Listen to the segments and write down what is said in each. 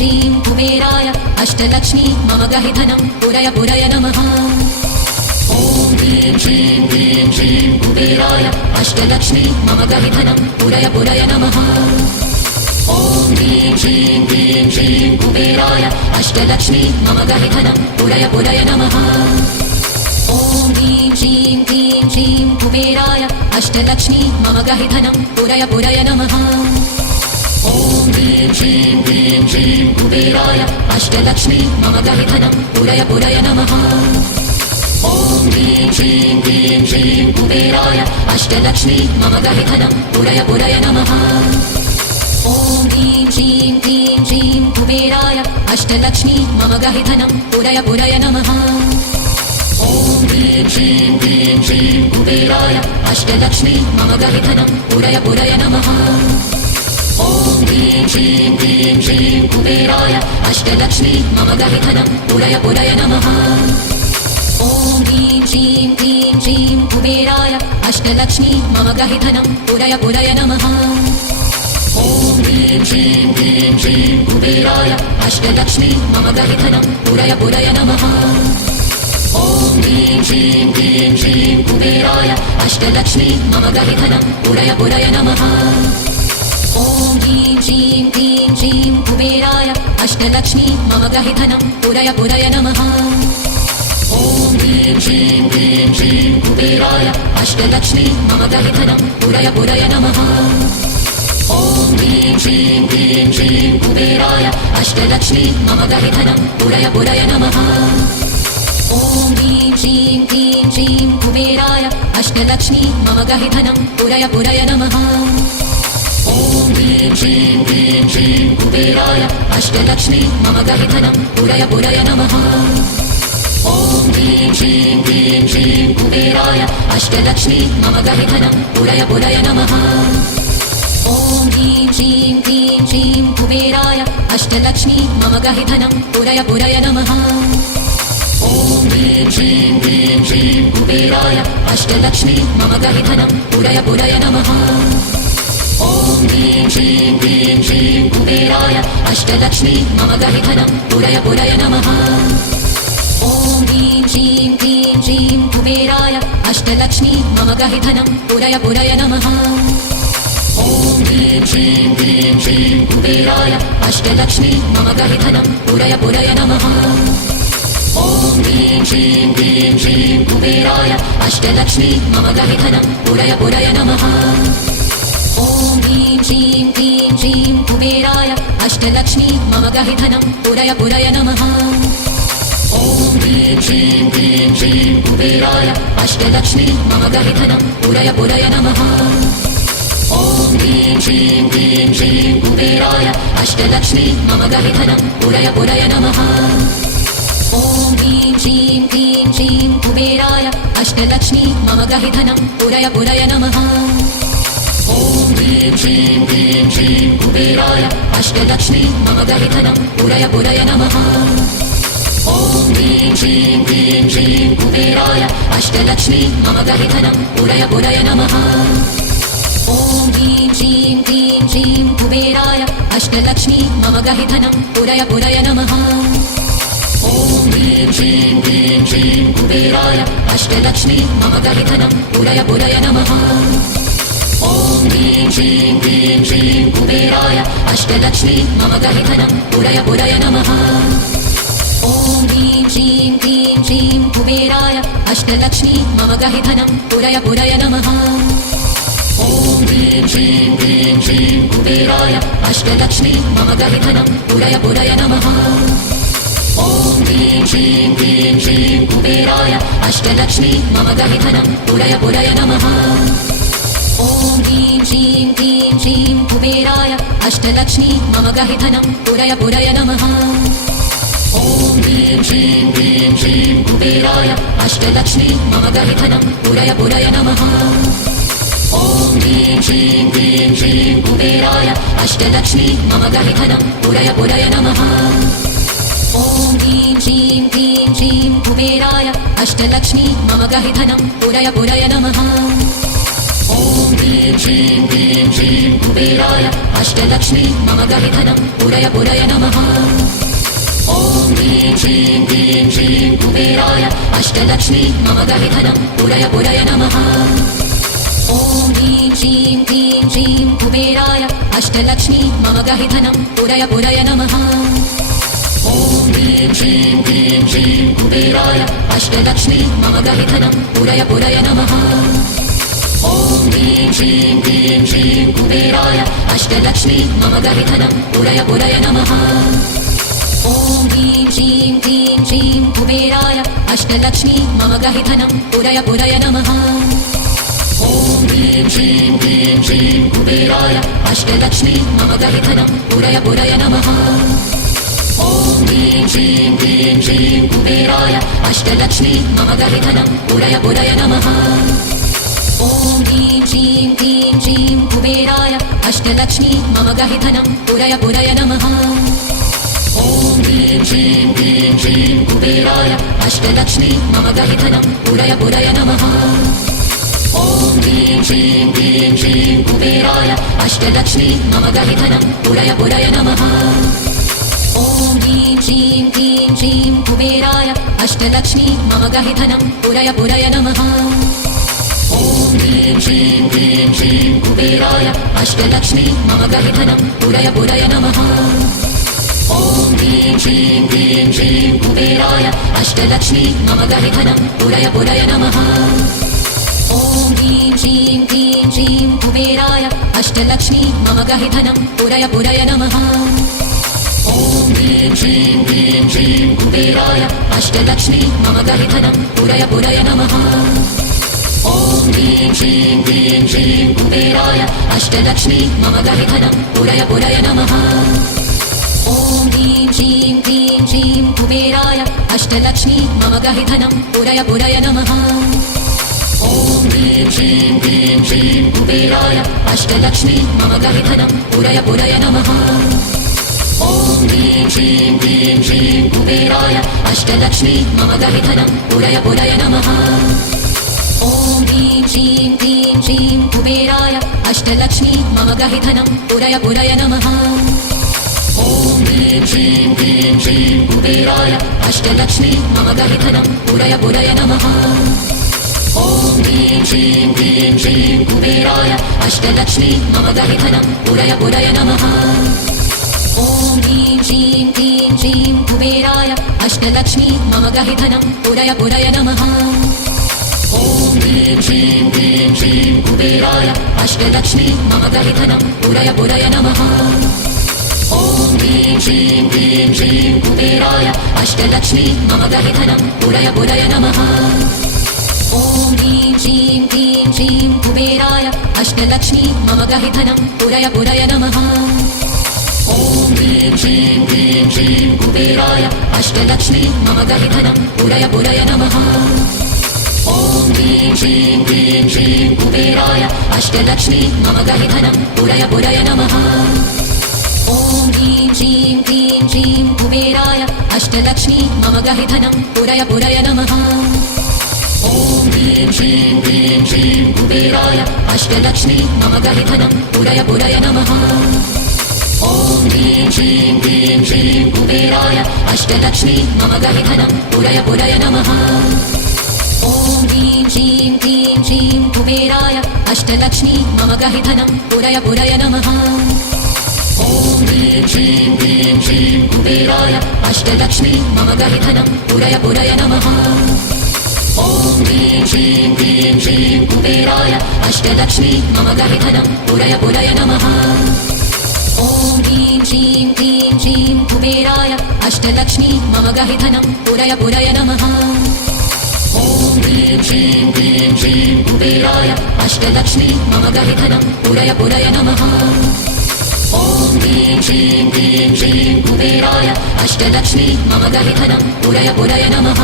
श्रीं कुबेराय अष्टलक्ष्मी मम गहि धनं पुरय पुरय नमः। ॐ ह्रीं श्रीं कुबेराय अष्टलक्ष्मी मम गहि धनं पुरय पुरय नमः। ॐ ह्रीं श्रीं कुबेराय अष्टलक्ष्मी मम गहि धनं पुरय पुरय नमः। ॐ ह्रीं श्रीं कुबेराय अष्टलक्ष्मी मम गहि धनं पुरय पुरय नमः। ॐ ह्रीं श्रीं कुबेराय अष्टलक्ष्मी मम गहि धनं पुरय पुरय नमः। ॐ ह्रीं श्रीं कुबेराय अष्टलक्ष्मी मम गहि धनं पुरय पुरय नमः। ॐ ह्रीं श्रीं कुबेराय अष्टलक्ष्मी मम गहि धनं पुरय पुरय नमः। ॐ ह्रीं श्रीं कुबेराय अष्टलक्ष्मी मम गहि धनं पुरय पुरय नमः। ॐ ह्रीं श्रीं कुबेराय अष्टलक्ष्मी मम गहि धनं पुरय पुरय नमः। ॐ ह्रीं श्रीं कुबेराय अष्टलक्ष्मी मम गहि धनं पुरय पुरय नमः। ॐ ह्रीं श्रीं कुबेराय अष्टलक्ष्मी मम गहि धनं पुरय पुरय नमः। ॐ ह्रीं श्रीं कुबेराय अष्टलक्ष्मी मम गहि धनं पुरय पुरय नमः। ॐ ह्रीं श्रीं कुबेराय अष्टलक्ष्मी मम गहि धनं पुरय पुरय नमः। ॐ ह्रीं श्रीं कुबेराय अष्टलक्ष्मी मम गहि धनं पुरय पुरय नमः। ॐ ह्रीं श्रीं कुबेराय अष्टलक्ष्मी मम गहि धनं पुरय पुरय नमः। ॐ ह्रीं श्रीं कुबेराय अष्टलक्ष्मी मम गहि धनं पुरय पुरय नमः। ॐ ह्रीं श्रीं कुबेराय अष्टलक्ष्मी मम गहि धनं पुरय पुरय नमः। ॐ ह्रीं श्रीं कुबेराय अष्टलक्ष्मी मम गहि धनं पुरय पुरय नमः। ॐ ह्रीं श्रीं कुबेराय अष्टलक्ष्मी मम गहि धनं पुरय पुरय नमः। ॐ ह्रीं श्रीं कुबेराय अष्टलक्ष्मी मम गहि धनं पुरय पुरय नमः। ॐ ह्रीं श्रीं कुबेराय अष्टलक्ष्मी मम गहि धनं पुरय पुरय नमः। ॐ ह्रीं श्रीं कुबेराय अष्टलक्ष्मी मम गहि धनं पुरय पुरय नमः। ॐ ह्रीं श्रीं कुबेराय अष्टलक्ष्मी मम गहि धनं पुरय पुरय नमः। ॐ ह्रीं श्रीं कुबेराय अष्टलक्ष्मी मम गहि धनं पुरय पुरय नमः। ॐ ह्रीं श्रीं कुबेराय अष्टलक्ष्मी मम गहि धनं पुरय पुरय नमः। ॐ ह्रीं श्रीं कुबेराय अष्टलक्ष्मी मम गहि धनं पुरय पुरय नमः। ॐ ह्रीं श्रीं कुबेराय अष्टलक्ष्मी मम गहि धनं पुरय पुरय नमः। ॐ ह्रीं श्रीं कुबेराय अष्टलक्ष्मी मम गहि धनं पुरय पुरय नमः। ॐ ह्रीं श्रीं कुबेराय अष्टलक्ष्मी मम गहि धनं पुरय पुरय नमः। ॐ ह्रीं श्रीं कुबेराय अष्टलक्ष्मी मम गहि धनं पुरय पुरय नमः। ॐ ह्रीं श्रीं कुबेराय अष्टलक्ष्मी मम गहि धनं पुरय पुरय नमः। ॐ ह्रीं श्रीं कुबेराय अष्टलक्ष्मी मम गहि धनं पुरय पुरय नमः। ॐ ह्रीं श्रीं कुबेराय अष्टलक्ष्मी मम गहि धनं पुरय पुरय नमः। ॐ ह्रीं श्रीं कुबेराय अष्टलक्ष्मी मम गहि धनं पुरय पुरय नमः। ॐ ह्रीं श्रीं कुबेराय अष्टलक्ष्मी मम गहि धनं पुरय पुरय नमः। ॐ ह्रीं श्रीं कुबेराय अष्टलक्ष्मी मम गहि धनं पुरय पुरय नमः। ॐ ह्रीं श्रीं कुबेराय अष्टलक्ष्मी मम गहि धनं पुरय पुरय नमः। ॐ ह्रीं श्रीं कुबेराय अष्टलक्ष्मी मम गहि धनं पुरय पुरय नमः। ॐ ह्रीं श्रीं कुबेराय अष्टलक्ष्मी मम गहि धनं पुरय पुरय नमः। ॐ ह्रीं श्रीं कुबेराय अष्टलक्ष्मी मम गहि धनं पुरय पुरय नमः। ॐ ह्रीं श्रीं क्लीं श्रीं कुबेराय अष्टलक्ष्मी मम गहिधनं पुरय पुरय नमः। ॐ ह्रीं श्रीं क्लीं श्रीं कुबेराय अष्टलक्ष्मी मम गहिधनं पुरय पुरय नमः। ॐ ह्रीं श्रीं क्लीं श्रीं कुबेराय अष्टलक्ष्मी मम गहिधनं पुरय पुरय नमः। ॐ ह्रीं श्रीं क्लीं श्रीं कुबेराय अष्टलक्ष्मी मम गहिधनं पुरय पुरय नमः। ॐ ह्रीं श्रीं क्लीं श्रीं कुबेराय अष्टलक्ष्मी मम गहिधनं पुरय पुरय नमः। ॐ ह्रीं श्रीं क्लीं श्रीं कुबेराय अष्टलक्ष्मी मम गहिधनं पुरय पुरय नमः। ॐ ह्रीं श्रीं क्लीं श्रीं कुबेराय अष्टलक्ष्मी मम गहिधनं पुरय पुरय नमः। ॐ ह्रीं श्रीं क्लीं श्रीं कुबेराय अष्टलक्ष्मी मम गहिधनं पुरय पुरय नमः। ॐ ह्रीं श्रीं क्लीं श्रीं कुबेराय अष्टलक्ष्मी मम गहिधनं पुरय पुरय नमः। ॐ ह्रीं श्रीं क्लीं श्रीं कुबेराय अष्टलक्ष्मी मम गहिधनं पुरय पुरय नमः। ॐ ह्रीं श्रीं क्लीं श्रीं कुबेराय अष्टलक्ष्मी मम गहिधनं पुरय पुरय नमः। ॐ ह्रीं श्रीं क्लीं श्रीं कुबेराय अष्टलक्ष्मी मम गहिधनं पुरय पुरय नमः। ॐ ह्रीं श्रीं क्लीं श्रीं कुबेराय अष्टलक्ष्मी मम गहिधनं पुरय पुरय नमः। ॐ ह्रीं श्रीं क्लीं श्रीं कुबेराय अष्टलक्ष्मी मम गहिधनं पुरय पुरय नमः। ॐ ह्रीं श्रीं क्लीं श्रीं कुबेराय अष्टलक्ष्मी मम गहिधनं पुरय पुरय नमः। ॐ ह्रीं श्रीं क्लीं श्रीं कुबेराय अष्टलक्ष्मी मम गहिधनं पुरय पुरय नमः। ॐ ह्रीं श्रीं क्लीं श्रीं कुबेराय अष्टलक्ष्मी मम गहिधनं पुरय पुरय नमः। ॐ ह्रीं श्रीं क्लीं श्रीं कुबेराय अष्टलक्ष्मी मम गहिधनं पुरय पुरय नमः। ॐ ह्रीं श्रीं क्लीं श्रीं कुबेराय अष्टलक्ष्मी मम गहिधनं पुरय पुरय नमः। ॐ ह्रीं श्रीं क्लीं श्रीं कुबेराय अष्टलक्ष्मी मम गहिधनं पुरय पुरय नमः। ॐ ह्रीं श्रीं क्लीं श्रीं कुबेराय अष्टलक्ष्मी मम गहिधनं पुरय पुरय नमः। ॐ ह्रीं श्रीं क्लीं श्रीं कुबेराय अष्टलक्ष्मी मम गहिधनं पुरय पुरय नमः। ॐ ह्रीं श्रीं क्लीं श्रीं कुबेराय अष्टलक्ष्मी मम गहिधनं पुरय पुरय नमः। ॐ ह्रीं श्रीं क्लीं श्रीं कुबेराय अष्टलक्ष्मी मम गहिधनं पुरय पुरय नमः। ॐ ह्रीं श्रीं क्लीं श्रीं कुबेराय अष्टलक्ष्मी मम गहिधनं पुरय पुरय नमः। ॐ ह्रीं श्रीं क्लीं श्रीं कुबेराय अष्टलक्ष्मी मम गहिधनं पुरय पुरय नमः। ॐ ह्रीं श्रीं क्लीं श्रीं कुबेराय अष्टलक्ष्मी मम गहिधनं पुरय पुरय नमः। ॐ ह्रीं श्रीं क्लीं श्रीं कुबेराय अष्टलक्ष्मी मम गहिधनं पुरय पुरय नमः। ॐ ह्रीं श्रीं क्लीं श्रीं कुबेराय अष्टलक्ष्मी मम गहिधनं पुरय पुरय नमः। ॐ ह्रीं श्रीं क्लीं श्रीं कुबेराय अष्टलक्ष्मी मम गहिधनं पुरय पुरय नमः। ॐ ह्रीं श्रीं क्लीं श्रीं कुबेराय अष्टलक्ष्मी मम गहिधनं पुरय पुरय नमः। ॐ ह्रीं श्रीं क्लीं श्रीं कुबेराय अष्टलक्ष्मी मम गहिधनं पुरय पुरय नमः। ॐ ह्रीं श्रीं क्लीं श्रीं कुबेराय अष्टलक्ष्मी मम गहिधनं पुरय पुरय नमः। ॐ ह्रीं श्रीं क्लीं श्रीं कुबेराय अष्टलक्ष्मी मम गहिधनं पुरय पुरय नमः। ॐ ह्रीं श्रीं क्लीं श्रीं कुबेराय अष्टलक्ष्मी मम गहिधनं पुरय पुरय नमः। ॐ ह्रीं श्रीं क्लीं श्रीं कुबेराय अष्टलक्ष्मी मम गहिधनं पुरय पुरय नमः। ॐ ह्रीं श्रीं क्लीं श्रीं कुबेराय अष्टलक्ष्मी मम गहिधनं पुरय पुरय नमः। ॐ ह्रीं श्रीं क्लीं श्रीं कुबेराय अष्टलक्ष्मी मम गहिधनं पुरय पुरय नमः।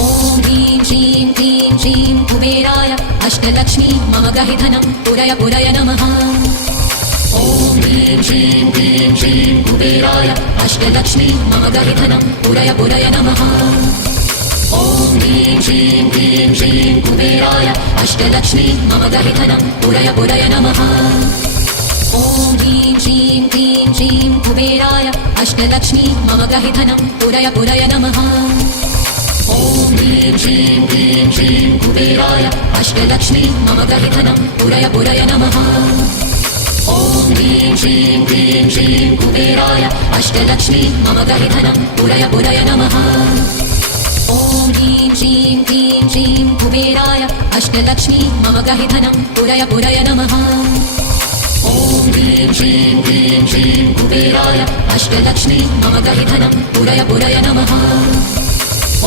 ॐ ह्रीं श्रीं क्लीं श्रीं कुबेराय अष्टलक्ष्मी मम गहिधनं पुरय पुरय नमः। ॐ ह्रीं श्रीं क्लीं श्रीं कुबेराय अष्टलक्ष्मी मम गहिधनं पुरय पुरय नमः। ॐ ह्रीं श्रीं क्लीं श्रीं कुबेराय अष्टलक्ष्मी मम गहिधनं पुरय पुरय नमः ॐ ह्रीं श्रीं क्लीं श्रीं कुबेराय अष्टलक्ष्मी मम गहिधनं पुरय पुरय नमः ॐ ह्रीं श्रीं क्लीं श्रीं कुबेराय अष्टलक्ष्मी मम गहिधनं पुरय पुरय नमः ॐ ह्रीं श्रीं क्लीं श्रीं कुबेराय अष्टलक्ष्मी मम गहिधनं पुरय पुरय नमः ॐ ह्रीं श्रीं क्लीं श्रीं कुबेराय अष्टलक्ष्मी मम गहिधनं पुरय पुरय नमः ॐ ह्रीं श्रीं क्लीं श्रीं कुबेराय अष्टलक्ष्मी मम गहिधनं पुरय पुरय नमः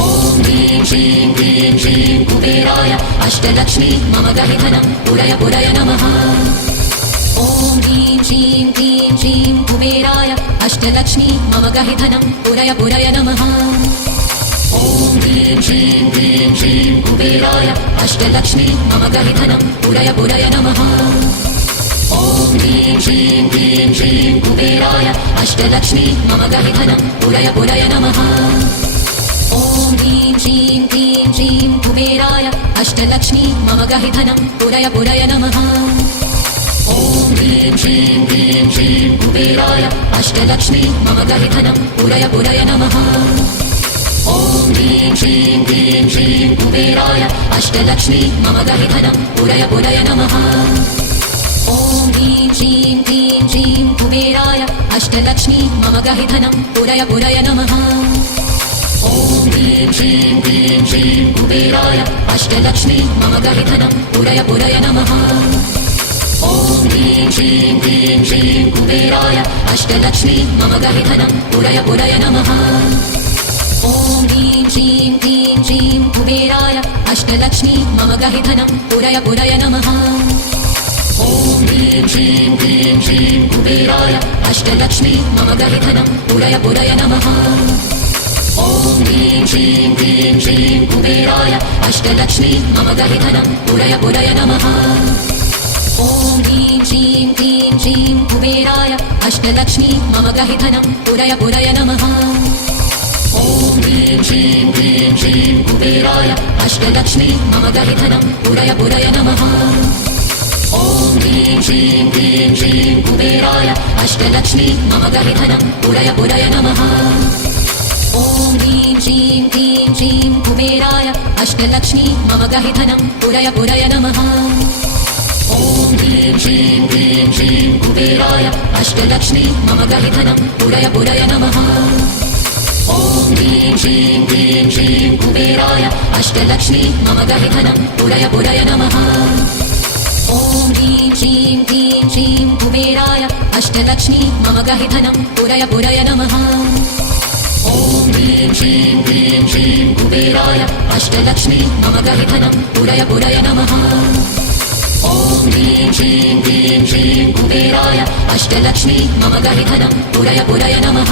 ॐ ह्रीं श्रीं क्लीं श्रीं कुबेराय अष्टलक्ष्मी मम गहिधनं पुरय पुरय नमः ॐ ह्रीं श्रीं क्लीं श्रीं कुबेराय अष्टलक्ष्मी मम गहिधनं पुरय पुरय नमः ॐ ह्रीं श्रीं क्लीं श्रीं कुबेराय अष्टलक्ष्मी मम गहिधनं पुरय पुरय नमः ॐ ह्रीं श्रीं क्लीं श्रीं कुबेराय अष्टलक्ष्मी मम गहिधनं पुरय पुरय नमः ॐ ह्रीं श्रीं क्लीं श्रीं कुबेराय अष्टलक्ष्मी मम गहिधनं पुरय पुरय नमः ॐ ह्रीं श्रीं क्लीं श्रीं कुबेराय अष्टलक्ष्मी मम गहिधनं पुरय पुरय नमः ॐ ह्रीं श्रीं क्लीं श्रीं कुबेराय अष्टलक्ष्मी मम गहिधनं पुरय पुरय नमः ॐ ह्रीं श्रीं क्लीं श्रीं कुबेराय अष्टलक्ष्मी मम गहिधनं पुरय पुरय नमः ॐ ह्रीं श्रीं क्लीं श्रीं कुबेराय अष्टलक्ष्मी मम गहिधनं पुरय पुरय नमः ॐ ह्रीं श्रीं क्लीं श्रीं कुबेराय अष्टलक्ष्मी मम गहिधनं पुरय पुरय नमः ॐ ह्रीं श्रीं क्लीं श्रीं कुबेराय अष्टलक्ष्मी मम गहिधनं पुरय पुरय नमः ॐ ह्रीं श्रीं क्लीं श्रीं कुबेराय अष्टलक्ष्मी मम गहिधनं पुरय पुरय नमः ॐ ह्रीं श्रीं क्लीं श्रीं कुबेराय अष्टलक्ष्मी मम गहिधनं पुरय पुरय नमः ॐ ह्रीं श्रीं क्लीं श्रीं कुबेराय अष्टलक्ष्मी मम गहिधनं पुरय पुरय नमः ॐ ह्रीं श्रीं क्लीं श्रीं कुबेराय अष्टलक्ष्मी मम गहिधनं पुरय पुरय नमः ॐ ह्रीं श्रीं क्लीं श्रीं कुबेराय अष्टलक्ष्मी मम गहिधनं पुरय पुरय नमः ॐ ह्रीं श्रीं क्लीं श्रीं कुबेराय अष्टलक्ष्मी मम गहिधनं पुरय पुरय नमः ॐ ह्रीं श्रीं क्लीं श्रीं कुबेराय अष्टलक्ष्मी मम गहिधनं पुरय पुरय नमः ॐ ह्रीं श्रीं क्लीं श्रीं कुबेराय अष्टलक्ष्मी मम गहिधनं पुरय पुरय नमः ॐ ह्रीं श्रीं क्लीं श्रीं कुबेराय अष्टलक्ष्मी मम गहिधनं पुरय पुरय नमः ॐ ह्रीं श्रीं क्लीं श्रीं कुबेराय अष्टलक्ष्मी मम गहिधनं पुरय पुरय नमः ॐ ह्रीं श्रीं क्लीं श्रीं कुबेराय अष्टलक्ष्मी मम गहिधनं पुरय पुरय नमः।